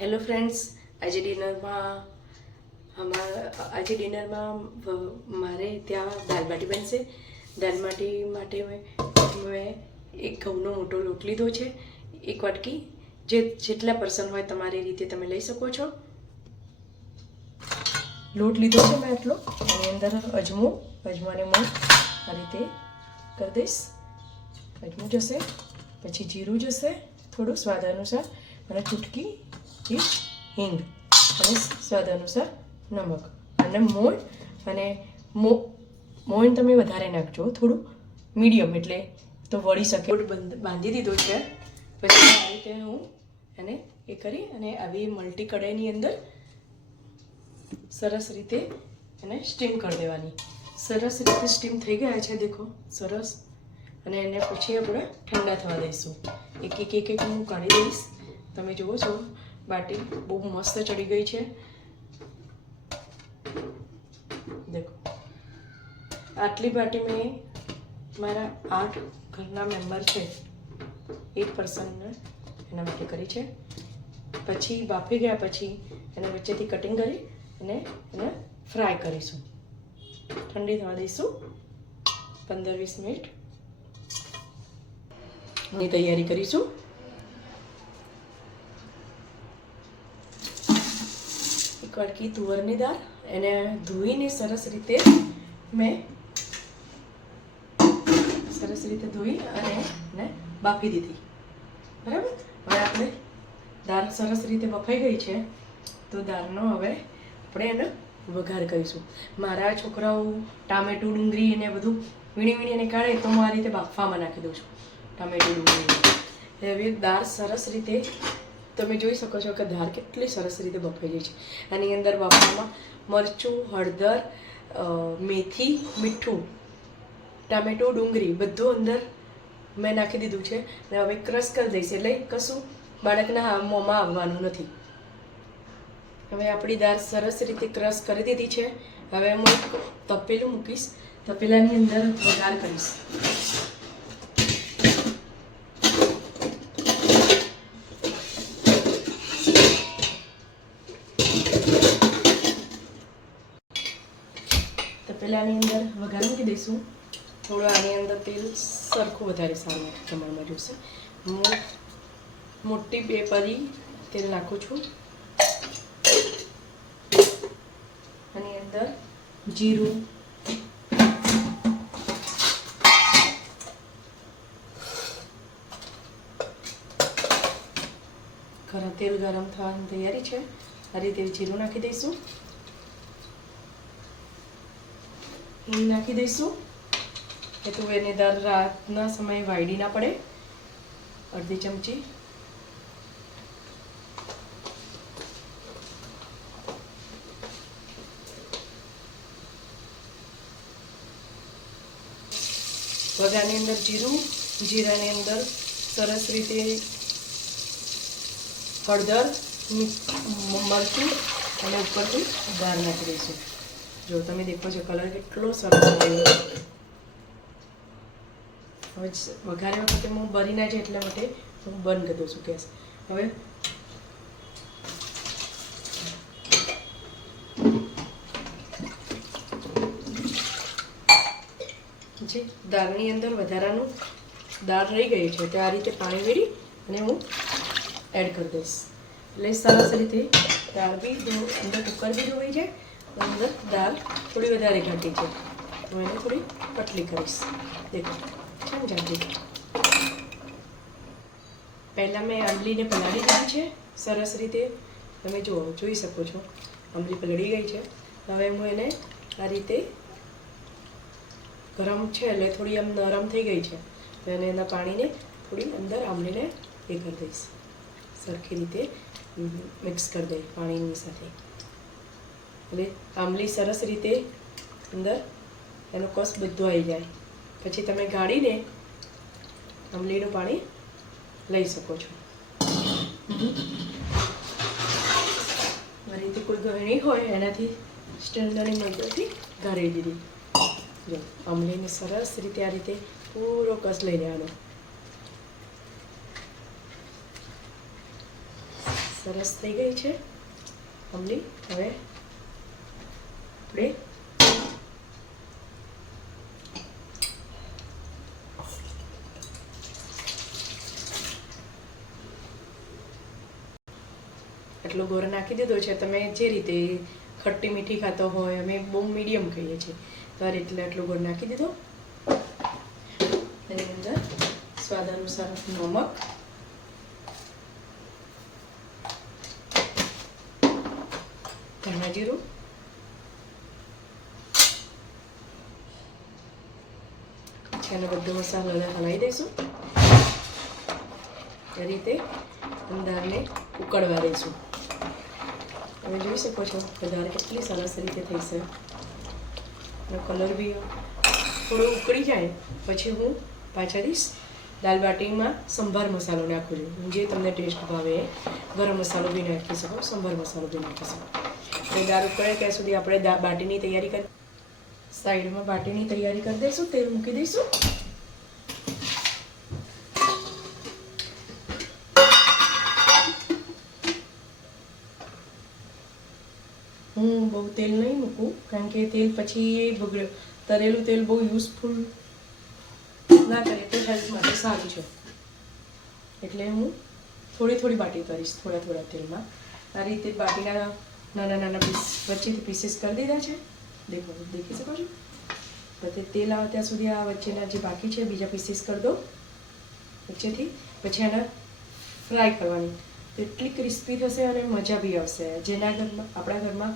Hello friends, આજે ડિનરમાં મારે ત્યાં દાલ બાટી બનશે. દાલ બાટી માટે મેં એક ઘઉંનો મોટો લોટ લીધો છે, એક વાટકી. જેટલા પર્સન હોય તમારી રીતે તમે લઈ શકો છો. લોટ લીધો છે મેં આટલો. એની અંદર અજમાને હું આ રીતે કરી દઈશ. અજમું જશે, પછી જીરું જશે થોડું સ્વાદ અનુસાર, અને ચૂટકી હિંગ, અને સ્વાદ અનુસાર નમક, અને મોણ તમે વધારે નાખજો, થોડું મીડિયમ, એટલે તો વળી શકે. બાંધી દીધો છે. પછી આ રીતે હું એને એ કરી અને આવી મલ્ટી કઢાઈની અંદર સરસ રીતે એને સ્ટીમ કરી દેવાની. સરસ રીતે સ્ટીમ થઈ ગયા છે, દેખો સરસ. અને એને પછી આપણે ઠંડા થવા દઈશું. એક હું કાઢી દઈશ. તમે જુઓ છો બાટી બહુ મસ્ત ચડી ગઈ છે. દેખો, આટલી બાટી મેં મારા 8 ઘરના મેમ્બર છે, 8 પર્સનને એના માટે કરી છે. પછી બાફી ગયા પછી એને વચ્ચેથી કટિંગ કરી અને એને ફ્રાય કરીશું. ઠંડી થવા દઈશું 15-20 મિનિટ. ની તૈયારી કરીશું. એક વાટકી તુવરની દાળ, એને ધોઈને સરસ રીતે ધોઈ અને એને બાફી દીધી. બરાબર. હવે આપણે દાળ સરસ રીતે બફાઈ ગઈ છે, તો દાળનો હવે આપણે એને વઘાર કરીશું. મારા છોકરાઓ ટામેટું, ડુંગળી એને બધું વીણી એને કાઢે, તો હું આ રીતે બાફવામાં નાખી દઉં છું ટામેટું, ડુંગળી. હવે દાળ સરસ રીતે તમે જોઈ શકો છો કે દાળ કેટલી સરસ રીતે બફાઈ ગઈ છે. આની અંદર બાફવામાં મરચું, હળદર, મેથી, મીઠું, ટામેટું, ડુંગળી બધું અંદર મેં નાખી દીધું છે. ને હવે ક્રશ કરી દઈશ, એટલે કશું બાળકના મોંમાં આવવાનું નથી. હવે આપણી દાળ સરસ રીતે ક્રશ કરી દીધી છે. હવે હું એક તપેલું મૂકીશ. તપેલાની અંદર વઘાર કરીશ. તપેલાની અંદર વઘાર મૂકી દઈશું. થોડું આની અંદર તેલ સરખું વધારે સારું પ્રમાણમાં જોશે. હું મોટી 2 પરી તેલ નાખું છું. આની અંદર જીરું, તેલ ગરમ થવાની તૈયારી છે. આ રીતે જીરું નાખી દઈશું. હિંગ નાખી દઈશું, કે તુવેરની દાળ રાતના સમયે વાયડી ના પડે. અડધી ચમચી વઘારની અંદર જીરાની અંદર સરસ રીતે હળદર, મરચું અને ઉપરથી દાળ નાખી દઈશું. જો તમે દેખો છો કલર કેટલો સરસ આવ્યો. હવે વઘારે વખતે હું બરી ના જાય એટલા માટે હું બંધ કરી દઉં છું ગેસ. હવે જે દાળની અંદર વધારાનું દાળ રહી ગઈ છે, તે આ રીતે પાણી વેરી અને હું એડ કરી દઈશ. એટલે સરસ રીતે દાળ બી અંદર કુકર બી ધોવાઈ જાય. અંદર દાળ થોડી વધારે ઘાટી છે, તો એને થોડી પતલી કરીશ. દેખો જાટી. પહેલાં મેં આંબલીને પલાળી દીધી છે સરસ રીતે. તમે જોઈ શકો છો આંબલી પલળી ગઈ છે. હવે હું એને આ રીતે ગરમ છે એટલે થોડી આમ નરમ થઈ ગઈ છે, તો એને એના પાણીને થોડી અંદર આંબલીને એ કરી દઈશ. સરખી રીતે મિક્સ કરી દઈ પાણીની સાથે. એટલે આંબલી સરસ રીતે અંદર એનો કસ બધો આવી જાય. પછી તમે ગાળીને આંબલીનું પાણી લઈ શકો છો. આ રીતે કોઈ ગળણી હોય એનાથી સ્ટેન્ડરની મદદથી ગાળી દીધી. જો આંબલીને સરસ રીતે આ રીતે પૂરો કસ લઈ લેવાનો. સરસ થઈ ગઈ છે આંબલી. હવે આપણે આટલો ગોળ નાખી દીધો છે. તમે જે રીતે ખટ્ટી મીઠી ખાતો હોય, અમે બહુ મીડિયમ ખાઈએ છીએ, તો આ રીતે આટલો ગોળ નાખી દીધો. એની અંદર સ્વાદ અનુસાર નમક, ધાણા જીરું, એનો બધો મસાલો હલાવી દઈશું. એ રીતે દાળને ઉકળવા દઈશું. તમે જોઈ શકો છો કે દાળ કેટલી સરસ રીતે થઈ છે. એનો કલર બી થોડો ઉકળી જાય પછી હું પાછા દઈશ. દાલ બાટીમાં સંભાર મસાલો નાખું છું, જે તમને ટેસ્ટ ભાવે. ગરમ મસાલો બી નાખી શકો, સંભાર મસાલો બી નાખી શકો. તો દાળ ઉકળે ત્યાં સુધી આપણે બાટીની તૈયારી કરી સાઈડમાં બાટીની તૈયારી કરી દઈશું. તેલ મૂકી દઈશું. હું બહુ તેલ નહીં મૂકું, કારણ કે તેલ પછી બગડે. તરેલું તેલ બહુ યુઝફુલ ના કરે તો હેલ્થ માટે સારું છે. એટલે હું થોડી થોડી બાટી કરીશ, થોડા થોડા તેલમાં. આ રીતે બાટીના નાના નાના પીસ વચ્ચેથી પીસીસ કરી દીધા છે. દેખી શકો છો. પછી તેલ આવે ત્યાં સુધી આ વચ્ચેના જે બાકી છે બીજા પીસીસ કરી દો વચ્ચેથી. પછી એને ફ્રાય કરવાની. એટલી ક્રિસ્પી થશે અને મજા બી આવશે. જેના ઘરમાં, આપણા ઘરમાં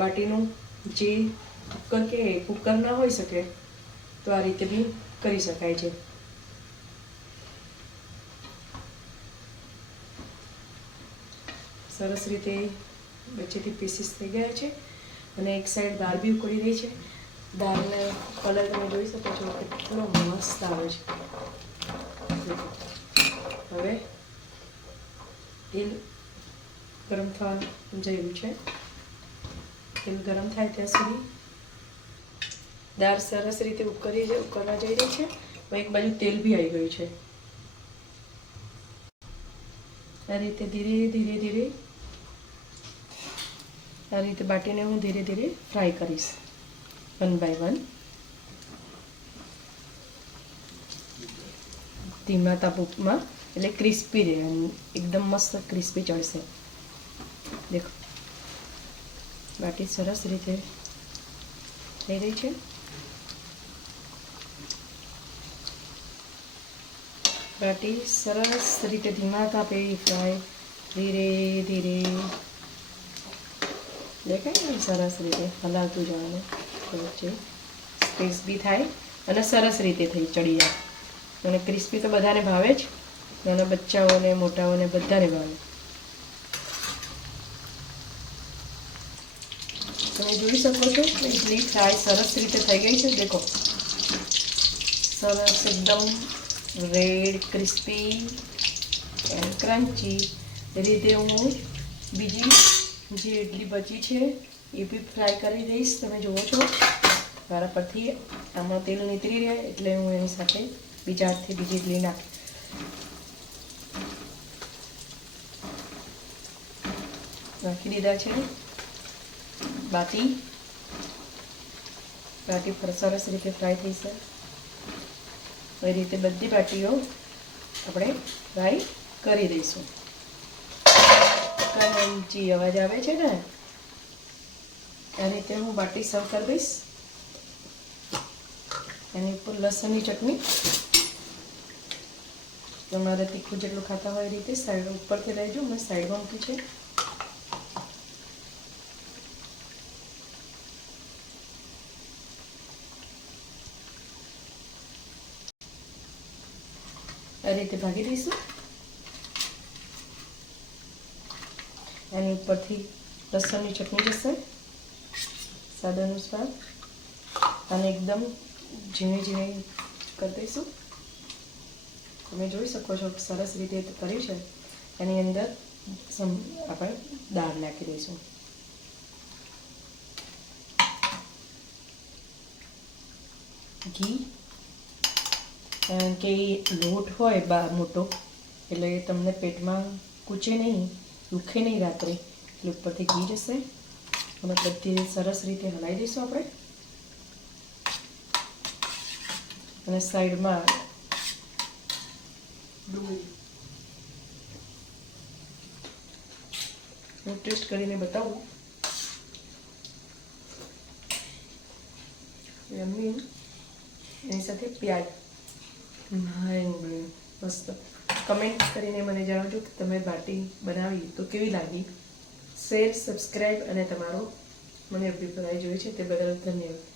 બાટીનું જે કુકર ના હોઈ શકે તો આ રીતે બી કરી શકાય છે. સરસ રીતે વચ્ચેથી પીસીસ થઈ ગયા છે અને એક સાઈડ દાળ બી ઉકળી રહી છે. દાળનો કલર તમે જોઈ શકો છો કેટલો મસ્ત આવે છે. હવે તેલ ગરમ થવા જઈ રહ્યું છે. તેલ ગરમ થાય ત્યાં સુધી દાળ સરસ રીતે ઉકળવા જઈ રહી છે. એક બાજુ તેલ બી આવી ગયું છે. આ રીતે ધીરે ધીરે ધીરે આ રીતે બાટીને હું ધીરે ધીરે ફ્રાય કરીશ, વન બાય વન. ધીમા તાપમાં, એટલે ક્રિસ્પી રહે, એકદમ મસ્ત ક્રિસ્પી ચડશે. દેખો બાટી સરસ રીતે થઈ રહી છે. બાટી સરસ રીતે ધીમા તાપે ફ્રાય ધીરે ધીરે દેખાય ને, સરસ રીતે હલાવતું જવાનું. વચ્ચે સ્પેસ બી થાય અને સરસ રીતે ચડી જાય. અને ક્રિસ્પી તો બધાને ભાવે જ, નાના બચ્ચાઓને મોટાઓને બધાને ભાવે. તમે જોઈ શકો છો ઇડલી ફ્રાય સરસ રીતે થઈ ગઈ છે. દેખો સરસ એકદમ રેડ, ક્રિસ્પી એન્ડ ક્રન્ચી રીતે હું બીજી જે ઇડલી બચી છે એ બી ફ્રાય કરી દઈશ. તમે જુઓ છો મારા પરથી આમાં તેલ નીતરી રહે એટલે હું એની સાથે બીજા હાથથી બીજી ઇડલી નાખી દીધા છે. બાટી સરસ રીતે ફ્રાય થઈ છે. એ રીતે બધી બાટીઓ આપણે ફ્રાય કરી દઈશું. ક્રન્ચી અવાજ આવે છે ને, આ રીતે હું બાટી સર્વ કરી દઈશ. એની ઉપર લસણની ચટણી, તમારે તીખું જેટલું ખાતા હોય એ રીતે સાઈડ ઉપરથી લેજો. મેં સાઈડમાં મૂકી છે. આ રીતે ભાગી દઈશું. એની ઉપરથી લસણની ચટણી જશે સ્વાદ અનુસાર, અને એકદમ ઝીણી ઝીણી કરી દઈશું. તમે જોઈ શકો છો સરસ રીતે કર્યું છે. એની અંદર આપણે દાળ નાખી દઈશું. ઘી, કારણ કે લોટ હોય મોટો એટલે તમને પેટમાં કૂચે નહીં દુખે નહીં રાત્રે, એટલે ઉપરથી ઘી જશે અને બધી સરસ રીતે હલાવી દઈશું આપણે. અને સાઈડમાં ડુંગળી હું ટેસ્ટ કરીને બતાવું. યમ્મી. એની સાથે પ્યાજ મસ્ત. કમેન્ટ કરીને મને જણાવજો કે તમે બાટી બનાવી તો કેવી લાગી. શેર, સબસ્ક્રાઈબ અને તમારો મને અભિપ્રાય જોઈએ છે તે બદલ ધન્યવાદ.